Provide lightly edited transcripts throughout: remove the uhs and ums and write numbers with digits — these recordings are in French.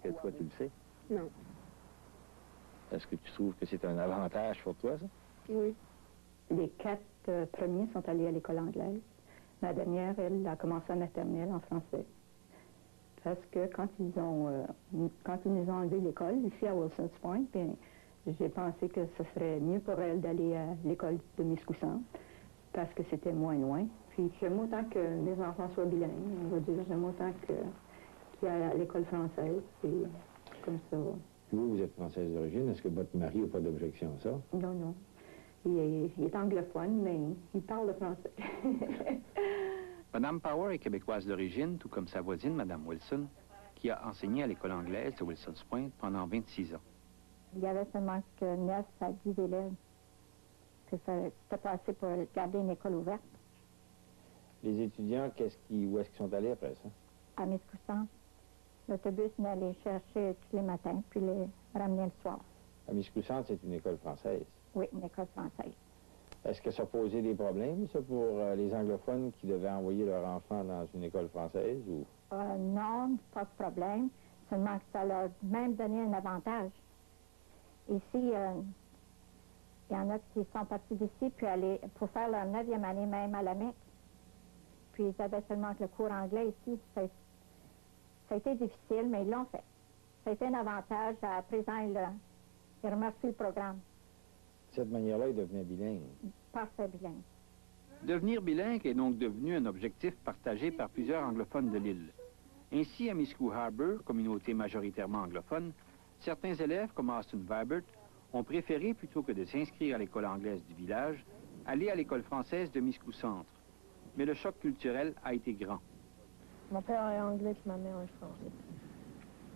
que toi, tu le sais? Non. Est-ce que tu trouves que c'est un avantage pour toi, ça? Oui. Les 4 premiers sont allés à l'école anglaise. La dernière, elle a commencé en maternelle en français. Parce que quand ils nous ont enlevé l'école, ici à Wilson's Point, bien, j'ai pensé que ce serait mieux pour elle d'aller à l'école de Miscoussant, parce que c'était moins loin. Puis j'aime autant que les enfants soient bilingues, on va dire. J'aime autant qu'il y a à l'école française, puis comme ça. Vous êtes française d'origine. Est-ce que votre mari n'a pas d'objection à ça? Non, non. Il est anglophone, mais il parle le français. Madame Power est québécoise d'origine, tout comme sa voisine, Madame Wilson, qui a enseigné à l'école anglaise de Wilson's Point pendant 26 ans. Il y avait seulement que 9 à 10 élèves. C'était pas assez pour garder une école ouverte. Les étudiants, où est-ce qu'ils sont allés après ça? À Miscoussant, l'autobus venait les chercher tous les matins, puis les ramener le soir. À Miscoussant, c'est une école française. Oui, une école française. Est-ce que ça posait des problèmes, ça, pour les anglophones qui devaient envoyer leur enfant dans une école française, ou? Non, pas de problème. Seulement que ça leur a même donné un avantage. Ici, il y en a qui sont partis d'ici puis aller pour faire leur 9e année même à la Mecque. Puis ils avaient seulement que le cours anglais ici. Ça a été difficile, mais ils l'ont fait. Ça a été un avantage. À présent, ils remercient le programme. De cette manière-là, ils devenaient bilingues. Parfait bilingue. Devenir bilingue est donc devenu un objectif partagé par plusieurs anglophones de l'île. Ainsi, à Miscou Harbour, communauté majoritairement anglophone, certains élèves, comme Austin Vibert, ont préféré, plutôt que de s'inscrire à l'école anglaise du village, aller à l'école française de Miscou Centre. Mais le choc culturel a été grand. Mon père est anglais et ma mère est française.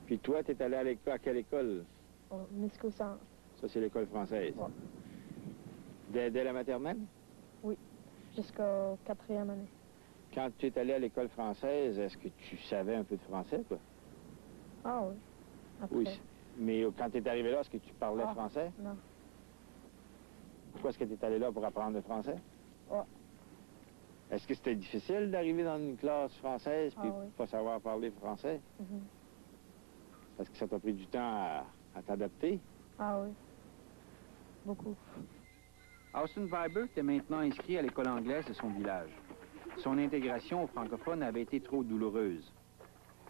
Puis toi, tu es allé à quelle école? Miscoussant. Ça, c'est l'école française. Ouais. Dès la maternelle? Oui, jusqu'au 4e année. Quand tu es allé à l'école française, est-ce que tu savais un peu de français, quoi? Ah oui. Après. Oui, mais quand tu es arrivé là, est-ce que tu parlais français? Non. Pourquoi est-ce que tu es allé là pour apprendre le français? Ouais. Est-ce que c'était difficile d'arriver dans une classe française puis oui. pas savoir parler français? Est-ce que ça t'a pris du temps à t'adapter? Ah oui. Beaucoup. Austin Vibert est maintenant inscrit à l'école anglaise de son village. Son intégration aux francophones avait été trop douloureuse.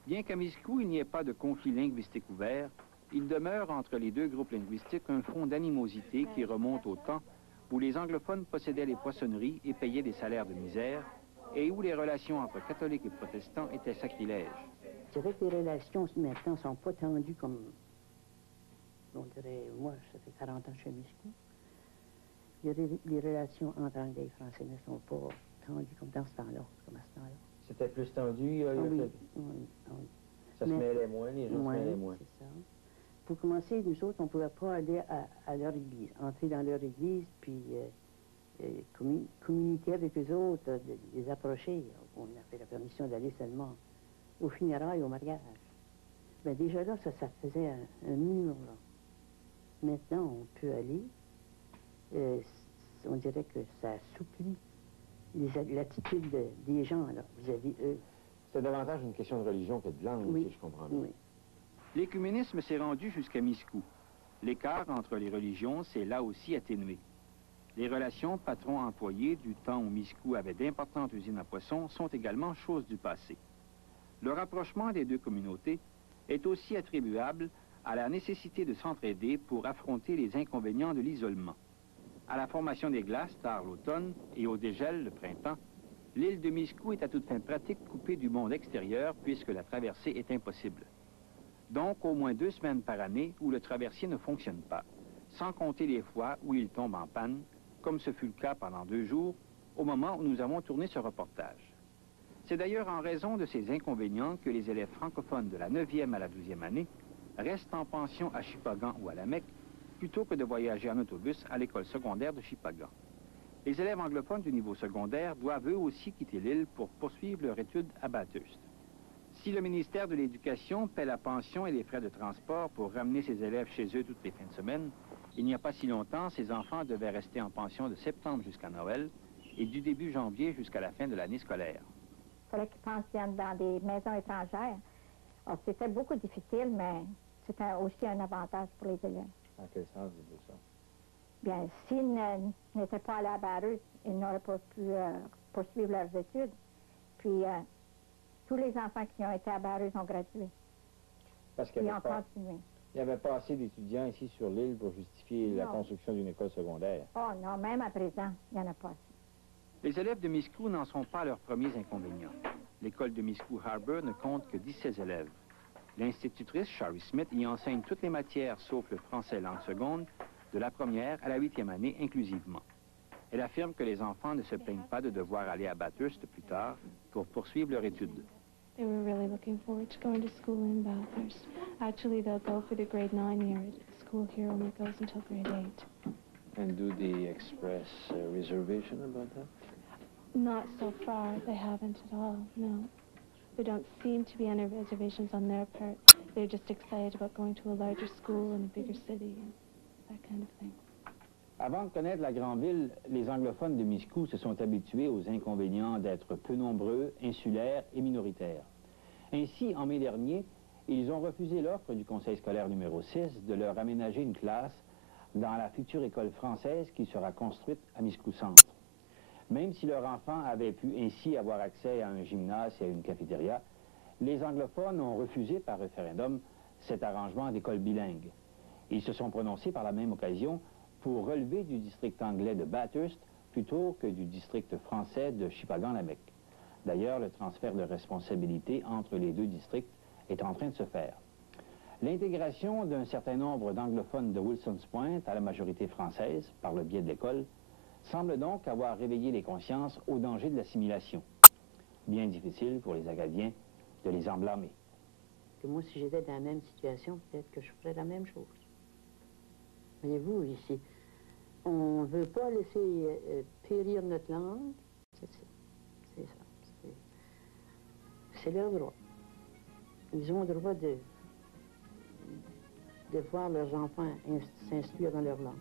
Bien qu'à Miscou, il n'y ait pas de conflit linguistique ouvert, il demeure entre les deux groupes linguistiques un fond d'animosité qui remonte au temps où les anglophones possédaient les poissonneries et payaient des salaires de misère, et où les relations entre catholiques et protestants étaient sacrilèges. Je dirais que les relations maintenant ne sont pas tendues comme, on dirait, moi, ça fait 40 ans que je suis à Miscou. Les relations entre anglais et français ne sont pas tendues comme dans ce temps-là, comme à ce temps-là. C'était plus tendu, il y a oui. Ça se mêlait moins, les gens se mêlaient moins. C'est ça. Pour commencer, nous autres, on ne pouvait pas aller à leur église, entrer dans leur église, puis communiquer avec eux autres, les approcher. On a fait la permission d'aller seulement aux funérailles, au mariage. Mais déjà là, ça faisait un mur, là. Maintenant, on peut aller. On dirait que ça assouplit l'attitude des gens, là, vis-à-vis eux. C'est davantage une question de religion que de langue, oui, si je comprends bien. Oui. L'écuménisme s'est rendu jusqu'à Miscou. L'écart entre les religions s'est là aussi atténué. Les relations patron-employé du temps où Miscou avait d'importantes usines à poissons sont également choses du passé. Le rapprochement des deux communautés est aussi attribuable à la nécessité de s'entraider pour affronter les inconvénients de l'isolement. À la formation des glaces tard l'automne et au dégel le printemps, l'île de Miscou est à toute fin pratique coupée du monde extérieur puisque la traversée est impossible. Donc au moins 2 semaines par année où le traversier ne fonctionne pas, sans compter les fois où il tombe en panne, comme ce fut le cas pendant 2 jours, au moment où nous avons tourné ce reportage. C'est d'ailleurs en raison de ces inconvénients que les élèves francophones de la 9e à la 12e année restent en pension à Shippagan ou à la Mecque, plutôt que de voyager en autobus à l'école secondaire de Shippagan. Les élèves anglophones du niveau secondaire doivent eux aussi quitter l'île pour poursuivre leur étude à Bathurst. Si le ministère de l'Éducation paie la pension et les frais de transport pour ramener ses élèves chez eux toutes les fins de semaine, il n'y a pas si longtemps, ces enfants devaient rester en pension de septembre jusqu'à Noël et du début janvier jusqu'à la fin de l'année scolaire. Il fallait qu'ils pensionnent dans des maisons étrangères. Alors, c'était beaucoup difficile, mais c'était aussi un avantage pour les élèves. En quel sens dites-vous ça? Bien, s'ils n'étaient pas allés à Bathurst, ils n'auraient pas pu poursuivre leurs études. Puis, tous les enfants qui ont été à Bathurst ont gradué. Parce qu'il Ils n'y ont avait, continué. pas assez d'étudiants ici sur l'île pour justifier la Non. construction d'une école secondaire. Oh non, même à présent, il n'y en a pas assez. Les élèves de Miscou n'en sont pas leurs premiers inconvénients. L'école de Miscou Harbour ne compte que 16 élèves. L'institutrice, Shari Smith, y enseigne toutes les matières sauf le français langue seconde, de la première à la 8e année inclusivement. Elle affirme que les enfants ne se plaignent pas de devoir aller à Bathurst plus tard pour poursuivre leur étude. They were really looking forward to going to school in Bathurst. Actually, they'll go for the grade 9 year. School here only goes until grade 8. And do they express reservation about that? Not so far. They haven't at all, no. There don't seem to be any reservations on their part. They're just excited about going to a larger school in a bigger city, that kind of thing. Avant de connaître la grande ville, les anglophones de Miscou se sont habitués aux inconvénients d'être peu nombreux, insulaires et minoritaires. Ainsi, en mai dernier, ils ont refusé l'offre du conseil scolaire numéro 6 de leur aménager une classe dans la future école française qui sera construite à Miscou Centre. Même si leur enfant avait pu ainsi avoir accès à un gymnase et à une cafétéria, les anglophones ont refusé par référendum cet arrangement d'école bilingue. Ils se sont prononcés par la même occasion pour relever du district anglais de Bathurst plutôt que du district français de Shippagan-Lamec. D'ailleurs, le transfert de responsabilité entre les deux districts est en train de se faire. L'intégration d'un certain nombre d'anglophones de Wilson's Point à la majorité française, par le biais de l'école, semble donc avoir réveillé les consciences au danger de l'assimilation. Bien difficile pour les Acadiens de les emblâmer. Que moi, si j'étais dans la même situation, peut-être que je ferais la même chose. Voyez-vous, ici, on ne veut pas laisser périr notre langue. C'est ça. C'est leur droit. Ils ont le droit de voir leurs enfants s'instruire dans leur langue.